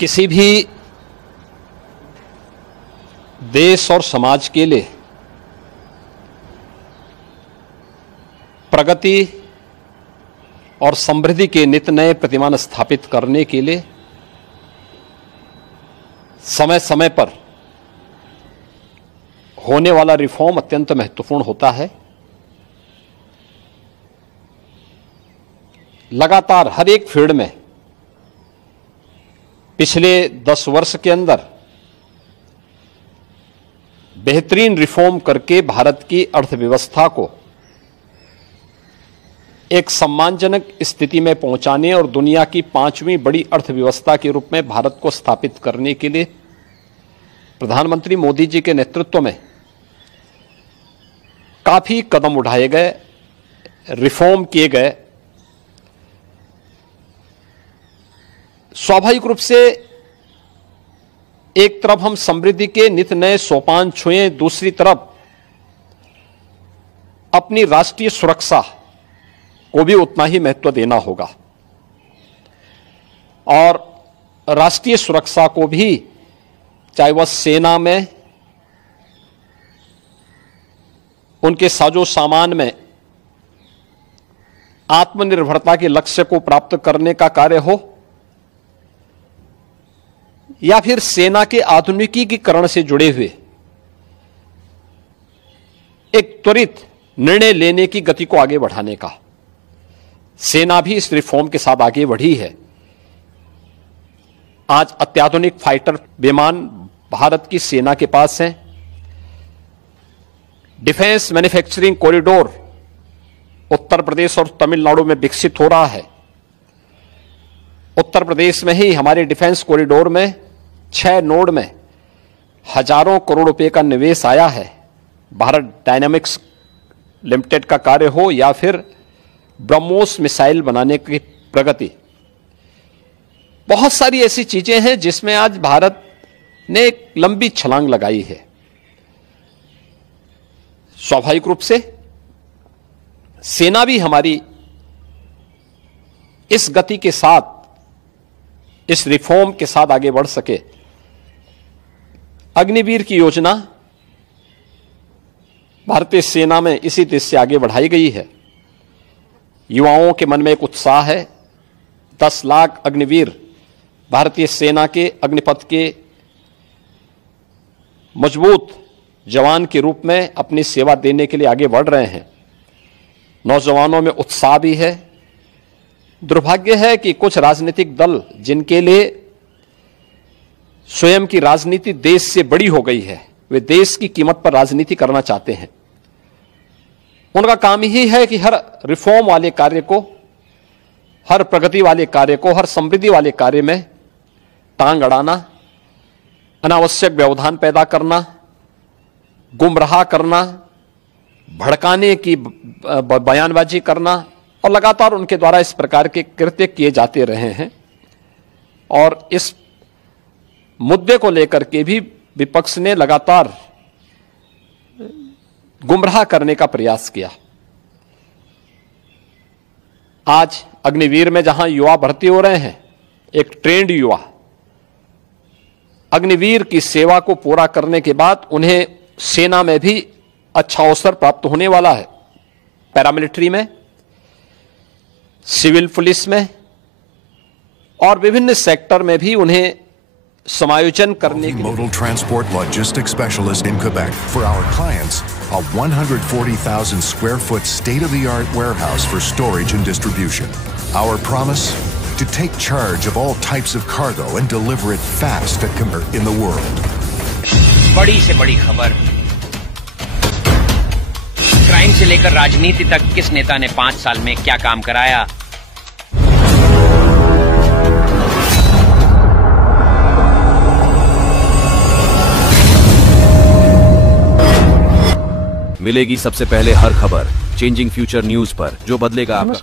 किसी भी देश और समाज के लिए प्रगति और समृद्धि के नित नए प्रतिमान स्थापित करने के लिए समय समय पर होने वाला रिफॉर्म अत्यंत महत्वपूर्ण होता है। लगातार हर एक फील्ड में पिछले 10 वर्ष के अंदर बेहतरीन रिफॉर्म करके भारत की अर्थव्यवस्था को एक सम्मानजनक स्थिति में पहुंचाने और दुनिया की 5वीं बड़ी अर्थव्यवस्था के रूप में भारत को स्थापित करने के लिए प्रधानमंत्री मोदी जी के नेतृत्व में काफी कदम उठाए गए, रिफॉर्म किए गए। स्वाभाविक रूप से एक तरफ हम समृद्धि के नित नए सोपान छुए, दूसरी तरफ अपनी राष्ट्रीय सुरक्षा को भी उतना ही महत्व देना होगा और राष्ट्रीय सुरक्षा को भी, चाहे वह सेना में, उनके साजो सामान में आत्मनिर्भरता के लक्ष्य को प्राप्त करने का कार्य हो या फिर सेना के आधुनिकीकरण से जुड़े हुए एक त्वरित निर्णय लेने की गति को आगे बढ़ाने का। सेना भी इस रिफॉर्म के साथ आगे बढ़ी है। आज अत्याधुनिक फाइटर विमान भारत की सेना के पास हैं। Defence manufacturing corridor Uttar Pradesh और तमिलनाडु में विकसित हो रहा है। उत्तर प्रदेश में ही हमारे डिफेंस कॉरिडोर में 6 नोड में हजारों करोड़ रुपए का निवेश आया है। भारत डायनामिक्स लिमिटेड का कार्य हो या फिर ब्रह्मोस मिसाइल बनाने की प्रगति, बहुत सारी ऐसी चीजें हैं जिसमें आज भारत ने एक लंबी छलांग लगाई है। स्वाभाविक रूप से सेना भी हमारी इस गति के साथ, इस रिफॉर्म के साथ आगे बढ़ सके। अग्निवीर की योजना भारतीय सेना में इसी देश से आगे बढ़ाई गई है। युवाओं के मन में एक उत्साह है। 10 लाख अग्निवीर भारतीय सेना के अग्निपथ के मजबूत जवान के रूप में अपनी सेवा देने के लिए आगे बढ़ रहे हैं। नौजवानों में उत्साह भी है। दुर्भाग्य है कि कुछ राजनीतिक दल, जिनके लिए स्वयं की राजनीति देश से बड़ी हो गई है, वे देश की कीमत पर राजनीति करना चाहते हैं। उनका काम ही है कि हर रिफॉर्म वाले कार्य को, हर प्रगति वाले कार्य को, हर समृद्धि वाले कार्य में टांग अड़ाना, अनावश्यक व्यवधान पैदा करना, गुमराह करना, भड़काने की बयानबाजी करना, और लगातार उनके द्वारा इस प्रकार के कृत्य किए जाते रहे हैं। और इस मुद्दे को लेकर के भी विपक्ष ने लगातार गुमराह करने का प्रयास किया। आज अग्निवीर में जहां युवा भर्ती हो रहे हैं, एक ट्रेंड युवा अग्निवीर की सेवा को पूरा करने के बाद उन्हें सेना में भी अच्छा अवसर प्राप्त होने वाला है। पैरामिलिट्री में, सिविल पुलिस में और विभिन्न सेक्टर में भी उन्हें समायोजन करने के लिए। Multimodal transport logistics specialist in Quebec. For our clients, a 140,000 square foot state-of-the-art warehouse for storage and distribution. Our promise? To take charge of all types of cargo and deliver it fast in the world. बड़ी से बड़ी खबर, crime से लेकर राजनीति तक किस नेता ने 5 साल में क्या काम कराया। मिलेगी सबसे पहले हर खबर चेंजिंग फ्यूचर न्यूज पर, जो बदलेगा आपका